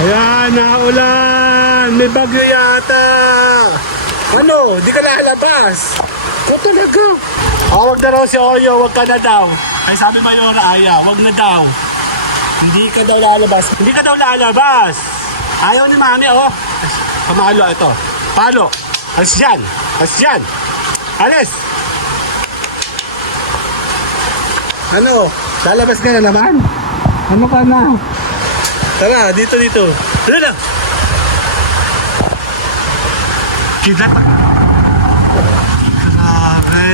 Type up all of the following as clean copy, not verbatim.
Ayan, naulan. May bagyo yata. Ano? Di ka lalabas? O talaga? Wag na raw si Oyo. Wag ka na daw. Ay sabi Mayora Aya, wag na daw. Hindi ka daw lalabas. Hindi ka daw lalabas. Ayaw ni Mami, oh. Pamalo ito. Palo. Alis yan. Alis yan. Alis. Ano? Lalabas ka na naman? Ano ka na? Tara, dito. Dito lang. Kidlat. Grabe.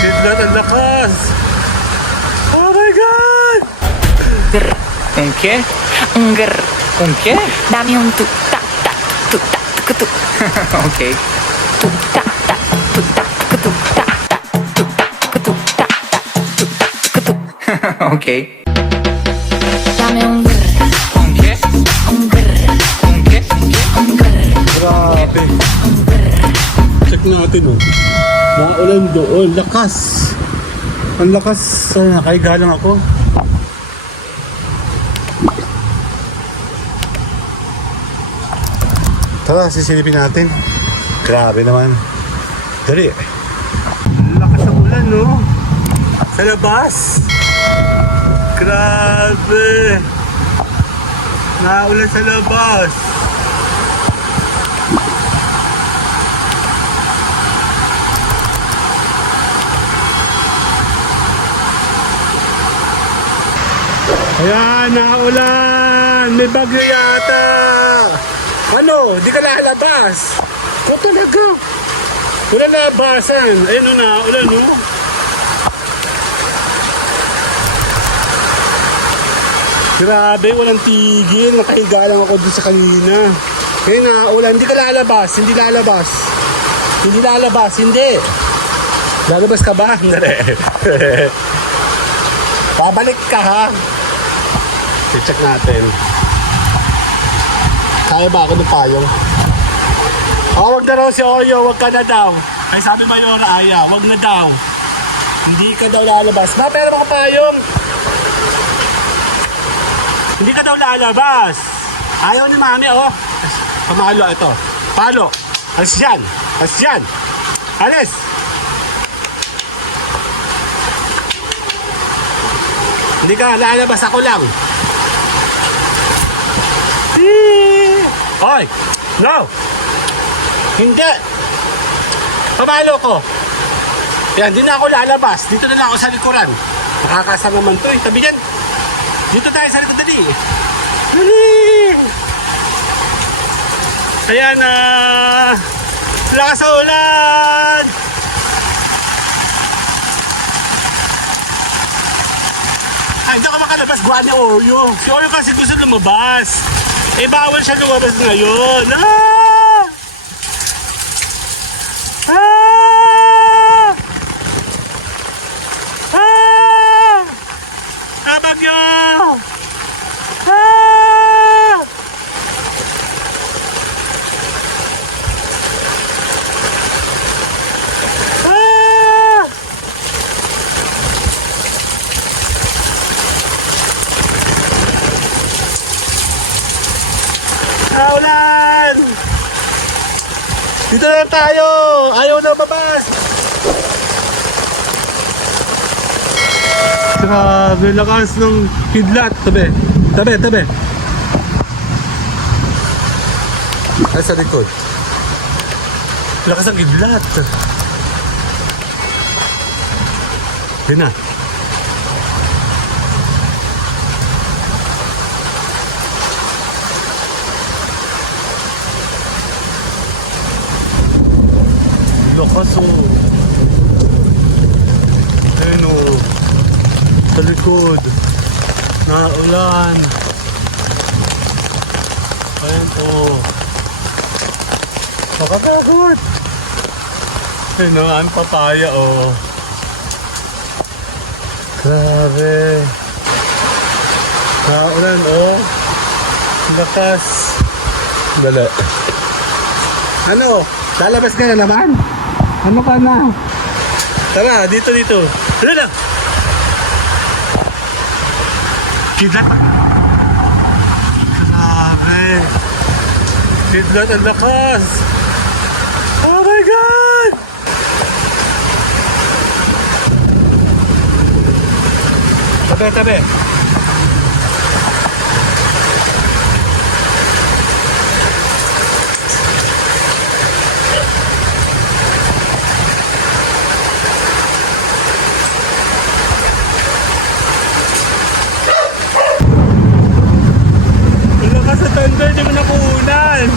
Kidlat ang lakas. Oh my God! Un qué? Un qué? Dame un tu ta ta tu ta tu tu Ok. tu ta ta tu ta tu tu ta ta tu ta tu ta ta tu ta tu. Ok. Dame un Un qué? un Un qué? un Grabe. Check natin, oh. Naulan doon. Lakas. Ang lakas. Nakaiga lang ako. Tara, sisilipin natin. Grabe naman. Dali. Lakas ng ulan, no? Sa labas. Grabe. Naulan sa labas. Ayan, naulan. May bagyo yata. Ano? Di ka lalabas? O talaga? Wala labasan. Ayun na, ulan, no? Grabe, walang tigil. Nakahiga lang ako doon sa kanina. Ayun na, ulan. Di ka lalabas. Hindi lalabas. Hindi lalabas. Hindi. Lalabas ka ba? Hindi. Babalik ka, ha? I-check natin. Kaya ba ako ng payong? Wag na raw si Oyo. Wag ka na daw. Ay sabi Mayora Aya, wag na daw. Hindi ka daw lalabas. Ma, pero baka payong. Hindi ka daw lalabas. Ayaw ni Mami, oh. Pamalo ito. Palo. Alis yan. Alis yan. Alis. Hindi ka lalabas. Ako lang. Hoy! No! Hindi! Pabalo ko! Yan, di na ako lalabas. Dito na lang ako sa likuran. Nakakasama naman to eh. Tabi yan. Dito tayo sa likod, dali. Dali! Ayan na! Lakas sa ulan! Ay, hindi ako makalabas. Guwan ni Oyo. Si Oyo kasi gusto lumabas. Eh, bawal siya lumabas ngayon. Ah! Ah! Ah! Tabag niyo! Ah! Ah! Naulan! Dito na tayo! Ayaw na babas! Grabe, lakas ng kidlat. Tabi, tabi. Ay, sa likod. Lakas ng kidlat. Yun na. Lakas, oh. Ayun, oh. Sa likod. Naulan. Ayun, oh. Nakakagod. Ayun, oh. Ang papaya, oh. Grabe. Naulan, oh. Lakas. Dali. Ano? Lalabas ka na naman? Ano ka na? Tara, dito. Dito lang. Kidlat. Kidlat, ang lakas. Oh my God! Tabi, tabi. Ang lakas sa thunder, di mo nakuunan.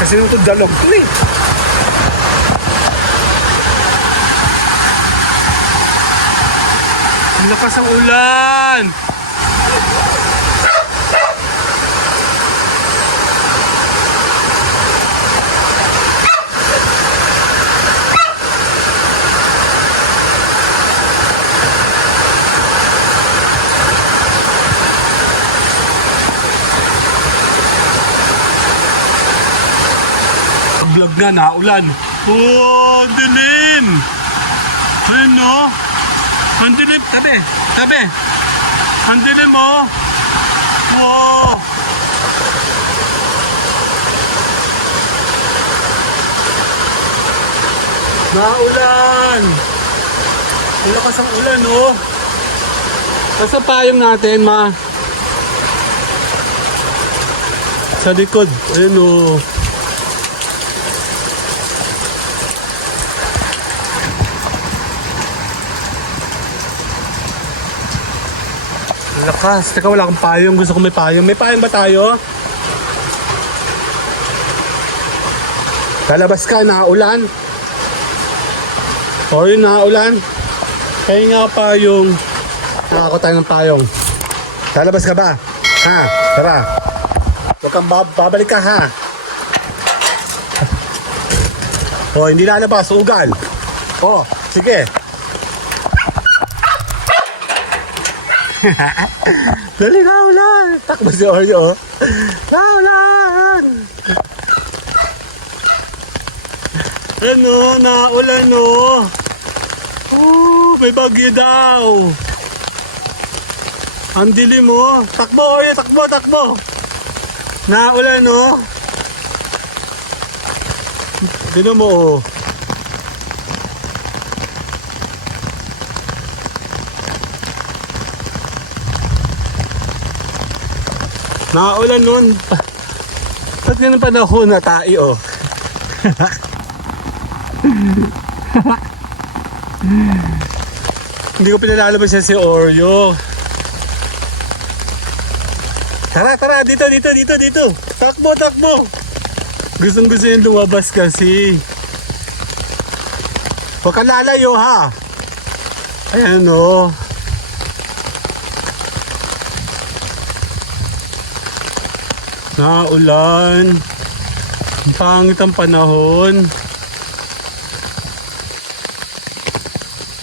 Kasi nung ito dalog to eh. Ang lakas ang ulan. Vlog na, naulan. Oh, dilim. Ayun no. Ang dilim. Tabi, tabi. Ang dilim oh. Wow. Naulan. Ang lakas ang ulan oh. Nasa payong natin ma. Sa likod. Ayun oh. Lakas. Teka, wala akong payong. Gusto ko may payong. May payong ba tayo? Lalabas ka, naulan. O yun, naulan. Kaya nga payong. Nakako tayo ng payong. Lalabas ka ba? Ha? Tara. Huwag kang babalik ka, ha? O, hindi lalabas. Ugal. O, sige. Dali na ulan. Takbo si Oreo. Naulan. Ano, naulan no. Oh, may bagyo daw. Ang dilim mo. Takbo Oreo, takbo, takbo. Naulan no. Dino mo oh. Naulan nun. Ba't ganun panahon na tayo? Hindi ko pinalalabas siya si Oreo. Tara, tara. Dito, dito, dito, dito. Takbo, takbo. Gustong gusto yung lumabas kasi. Huwag kang lalayo ha. Ayan o. Naulan. Ang pangit ang panahon.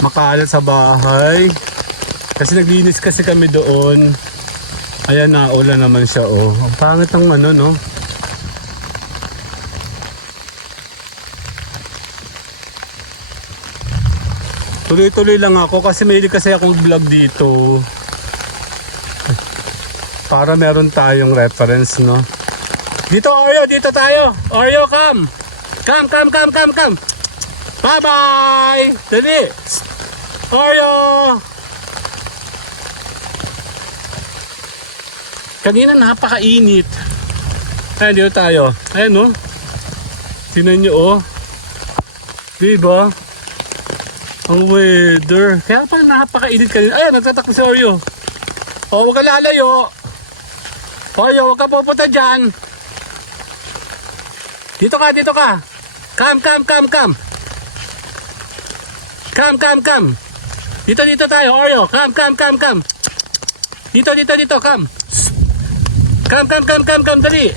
Makalat sa bahay. Kasi naglinis kasi kami doon. Ayan, naulan naman siya oh. Ang pangit ng ano no. Tuloy-tuloy lang ako kasi may kasi akong vlog dito. Para meron tayong reference, no? Dito, Oreo! Dito tayo! Oreo, come! Come, come, come, come, come! Bye-bye! Dali! Oreo! Kanina napakainit. Ayan, dito tayo. Ayan, no? Tingnan nyo, oh. Diba? Ang weather. Kaya pala napakainit kanina. Ayan, nagtatakbo si Oreo. Oh, huwag ka lalayo. Oreo, huwag ka pupunta dyan. Dito ka, dito ka. Come, come, come, come. Come, come, come. Dito, dito tayo, Oreo. Come, come, come, come. Dito, dito, dito, come. Come, come, come, come, come, dali.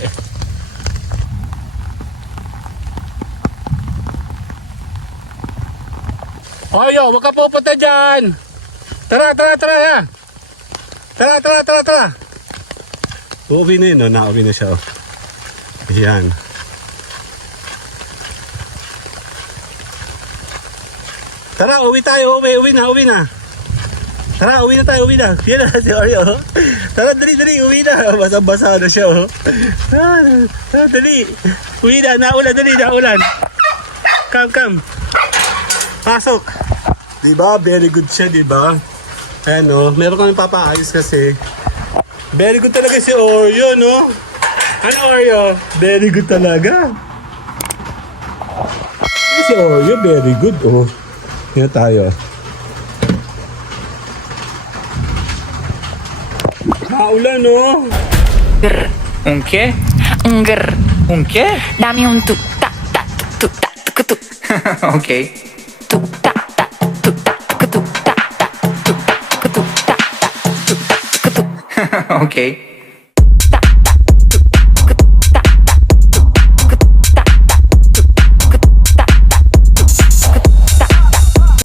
Oreo, huwag ka pupunta dyan. Tara, tara, tara. Tara, tara, tara, tara. Uuwi na yun, no? Nauwi na siya, oh. Ayan. Tara, uwi tayo, uwi na, uwi na. Tara, uwi na tayo, uwi na. Yan na si Oreo. Tara, dali, uwi na. Basa-basa na siya, oh. Dali. Uwi na, naulan, naulan. Come. Pasok. Diba? Very good siya, diba? Ayan, oh. Meron kami papaayos kasi. Very good talaga si Oreo, no? Ano, Oreo? Very good talaga. Si Oreo, very good, oh. Yan tayo. Naulan, no? Un qué? Ngr. Un qué? Dame un tuk tak tak tuk tak tuk tuk Ok. tuk tak tak tuk tak tuk tak tak tuk tak tuk tak tak tuk tak tuk. Ok.